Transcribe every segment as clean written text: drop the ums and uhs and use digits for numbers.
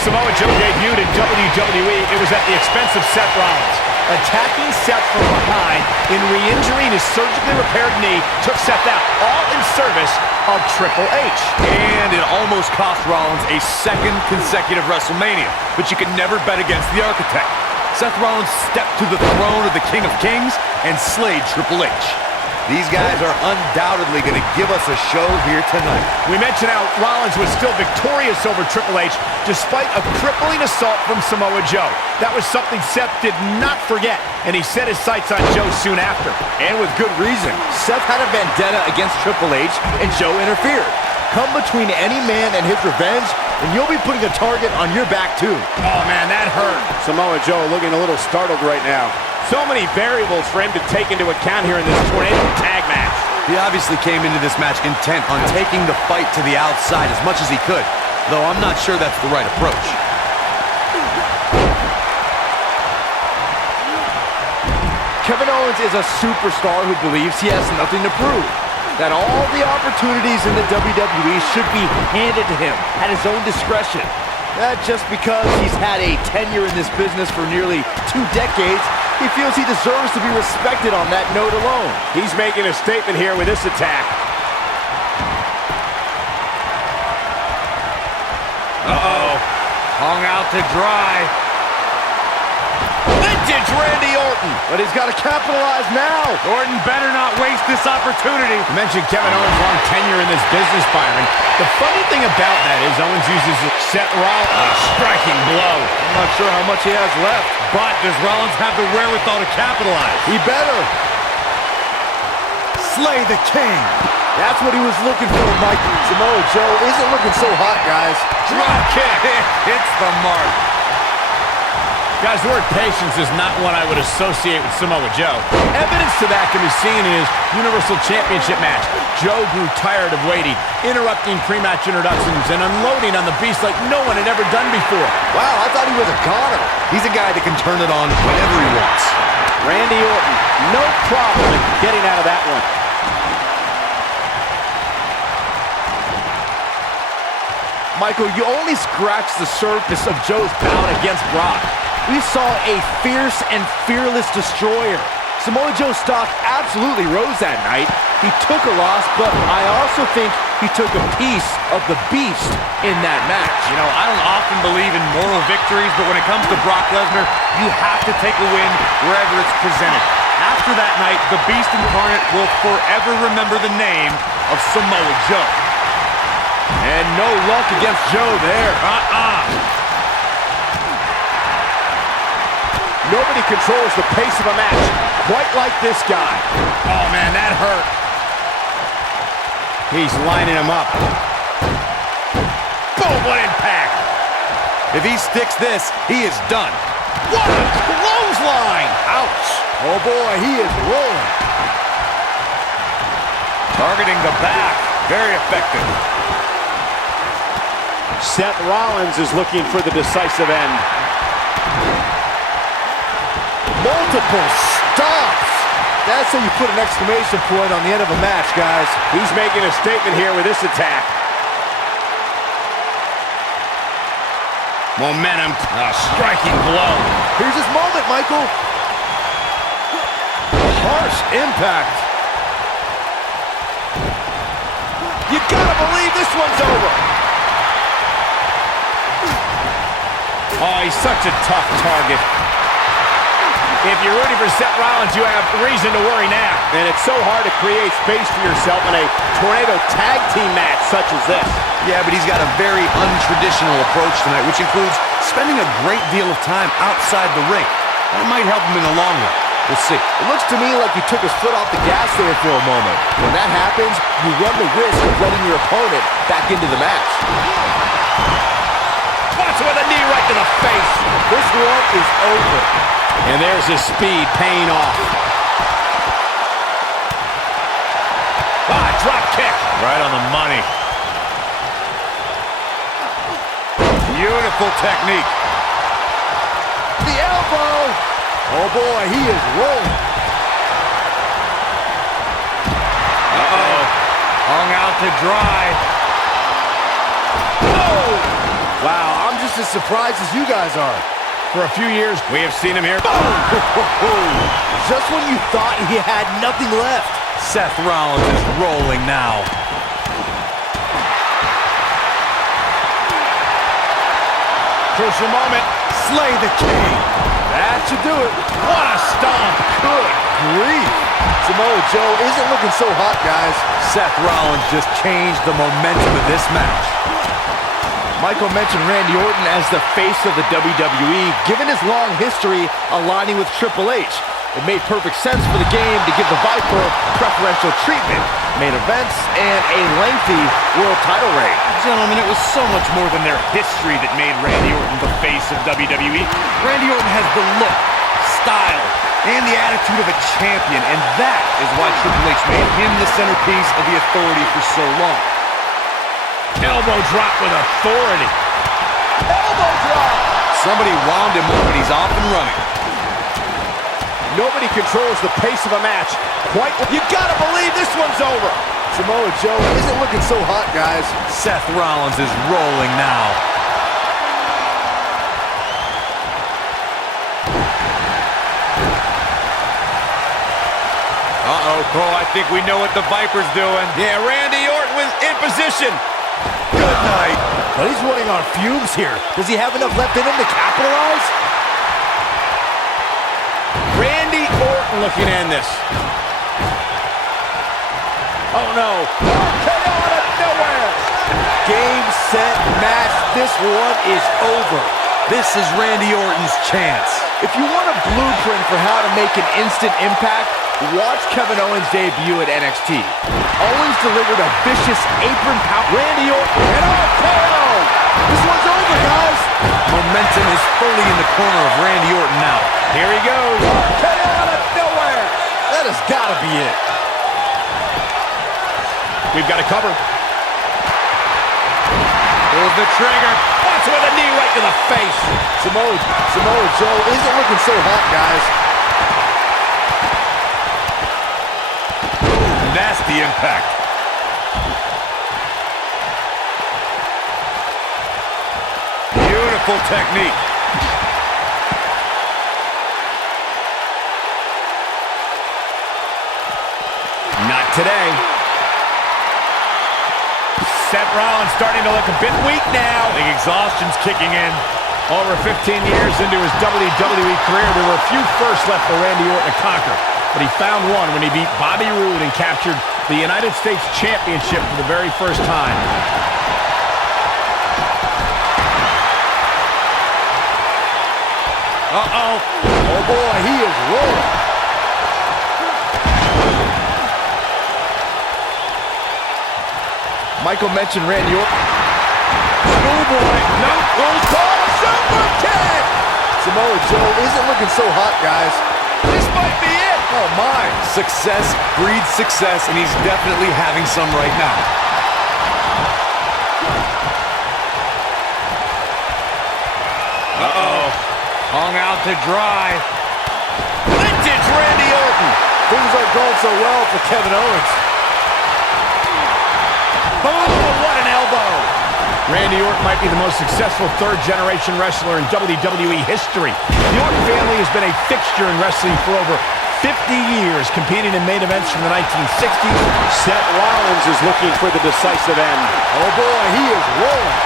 Samoa Joe debuted in WWE, it was at the expense of Seth Rollins. Attacking Seth from behind in re-injuring his surgically repaired knee took Seth out, all in service of Triple H. And it almost cost Rollins a second consecutive WrestleMania, but you can never bet against the architect. Seth Rollins stepped to the throne of the King of Kings and slayed Triple H. These guys are undoubtedly going to give us a show here tonight. We mentioned how Rollins was still victorious over Triple H despite a crippling assault from Samoa Joe. That was something Seth did not forget, and he set his sights on Joe soon after. And with good reason. Seth had a vendetta against Triple H, and Joe interfered. Come between any man and his revenge, and you'll be putting a target on your back too. Oh man, that hurt. Samoa Joe looking a little startled right now. So many variables for him to take into account here in this tornado tag match. He obviously came into this match intent on taking the fight to the outside as much as he could, though I'm not sure that's the right approach. Kevin Owens is a superstar who believes he has nothing to prove. That all the opportunities in the WWE should be handed to him at his own discretion. That just because he's had a tenure in this business for nearly 2 decades, he feels he deserves to be respected on that note alone. He's making a statement here with this attack. Uh-oh. Hung out to dry. Vintage Randy Orton. But he's got to capitalize now. Orton better not waste this opportunity. You mentioned Kevin Owens' long tenure in this business, Byron. The funny thing about that is Owens uses Seth Rollins. A striking blow. I'm not sure how much he has left. But does Rollins have the wherewithal to capitalize? He better. Slay the king. That's what he was looking for, Mike. Samoa Joe isn't looking so hot, guys. Drop kick. Hits the mark. Guys, the word patience is not one I would associate with Samoa Joe. Evidence to that can be seen in his Universal Championship match. Joe grew tired of waiting, interrupting pre-match introductions and unloading on the Beast like no one had ever done before. Wow, I thought he was a goner. He's a guy that can turn it on whenever he wants. Randy Orton, no problem in getting out of that one. Michael, you only scratched the surface of Joe's bout against Brock. We saw a fierce and fearless destroyer. Samoa Joe's stock absolutely rose that night. He took a loss, but I also think he took a piece of the beast in that match. You know, I don't often believe in moral victories, but when it comes to Brock Lesnar, you have to take a win wherever it's presented. After that night, the Beast Incarnate will forever remember the name of Samoa Joe. And no luck against Joe there. Nobody controls the pace of a match quite like this guy. Oh, man, that hurt. He's lining him up. Boom, what impact. If he sticks this, he is done. What a clothesline! Ouch! Oh, boy, he is rolling. Targeting the back. Very effective. Seth Rollins is looking for the decisive end. Multiple stops. That's how you put an exclamation point on the end of a match, guys. He's making a statement here with this attack. Momentum. A striking blow. Here's his moment, Michael. Harsh impact. You gotta believe this one's over. Oh, he's such a tough target. If you're rooting for Seth Rollins, you have reason to worry now. And it's so hard to create space for yourself in a tornado tag team match such as this. Yeah, but he's got a very untraditional approach tonight, which includes spending a great deal of time outside the ring. That might help him in the long run. We'll see. It looks to me like he took his foot off the gas there for a moment. When that happens, you run the risk of letting your opponent back into the match. With a knee right to the face. This one is over. And there's his speed paying off. Drop kick. Right on the money. Beautiful technique. The elbow. Oh boy, he is rolling. Uh-oh. Hung out to dry. Oh! Wow, I'm just as surprised as you guys are. For a few years, we have seen him here. Just when you thought he had nothing left. Seth Rollins is rolling now. Crucial moment. Slay the king. That should do it. What a stomp. Good grief. Samoa Joe isn't looking so hot, guys. Seth Rollins just changed the momentum of this match. Michael mentioned Randy Orton as the face of the WWE, given his long history aligning with Triple H. It made perfect sense for the game to give the Viper preferential treatment, main events, and a lengthy world title reign. Gentlemen, it was so much more than their history that made Randy Orton the face of WWE. Randy Orton has the look, style, and the attitude of a champion, and that is why Triple H made him the centerpiece of the authority for so long. Elbow drop with authority. Elbow drop! Somebody wound him up and he's off and running. Nobody controls the pace of a match quite. You gotta believe this one's over. Samoa Joe isn't looking so hot, guys. Seth Rollins is rolling now. Uh-oh, Cole, I think we know what the Viper's doing. Yeah, Randy Orton was in position. Good night. But he's running on fumes here. Does he have enough left in him to capitalize? Randy Orton looking to end this. Oh no. RKO out of nowhere. Game, set, match. This one is over. This is Randy Orton's chance. If you want a blueprint for how to make an instant impact, watch Kevin Owens' debut at NXT. Owens delivered a vicious apron power. Randy Orton and RKO. This one's over, guys. Momentum is fully in the corner of Randy Orton now. Here he goes. RKO out of nowhere. That has got to be it. We've got a cover. Pulls the trigger. That's with a knee right to the face. Samoa Joe isn't looking so hot, guys. Nasty impact. Beautiful technique. Not today. Seth Rollins starting to look a bit weak now. The exhaustion's kicking in. Over 15 years into his WWE career, there were a few firsts left for Randy Orton to conquer. But he found one when he beat Bobby Roode and captured the United States Championship for the very first time. Uh-oh. Oh, boy, he is rolling. Michael mentioned Randy Orton. Oh, boy. No. Super kick. Samoa Joe isn't looking so hot, guys. This might be it. Oh, my. Success breeds success, and he's definitely having some right now. Uh-oh. Hung out to dry. Vintage Randy Orton. Things aren't going so well for Kevin Owens. Oh, what an elbow. Randy Orton might be the most successful third-generation wrestler in WWE history. The Orton family has been a fixture in wrestling for over 50 years, competing in main events from the 1960s. Seth Rollins is looking for the decisive end. Oh, boy, he is rolling.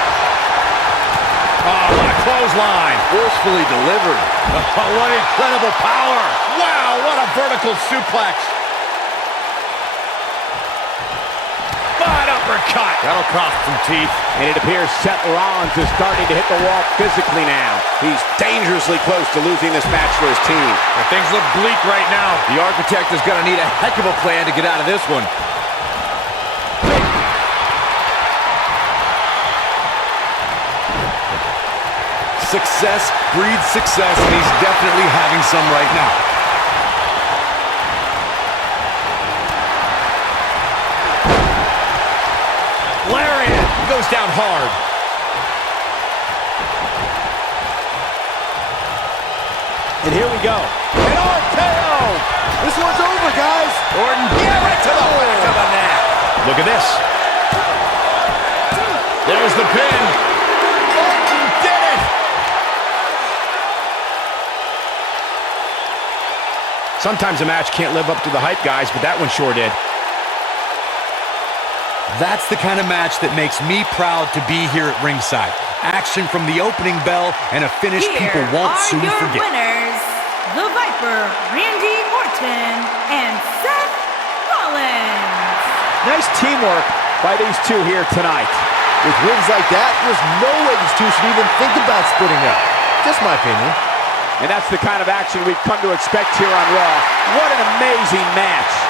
Oh, what a clothesline. Forcefully delivered. Oh, what incredible power. Wow, what a vertical suplex. But uppercut. That'll cost some teeth. And it appears Seth Rollins is starting to hit the wall physically now. He's dangerously close to losing this match for his team. But things look bleak right now. The Architect is going to need a heck of a plan to get out of this one. Success breeds success, and he's definitely having some right now. Lariat goes down hard. And here we go. An RKO! This one's over, guys. Orton, yeah, right to the back of the neck. Look at this. There's the pin. Sometimes a match can't live up to the hype, guys, but that one sure did. That's the kind of match that makes me proud to be here at ringside. Action from the opening bell and a finish people won't soon forget. Winners, the Viper, Randy Orton, and Seth Rollins. Nice teamwork by these two here tonight. With wins like that, there's no way these two should even think about splitting up. Just my opinion. And that's the kind of action we've come to expect here on Raw. What an amazing match.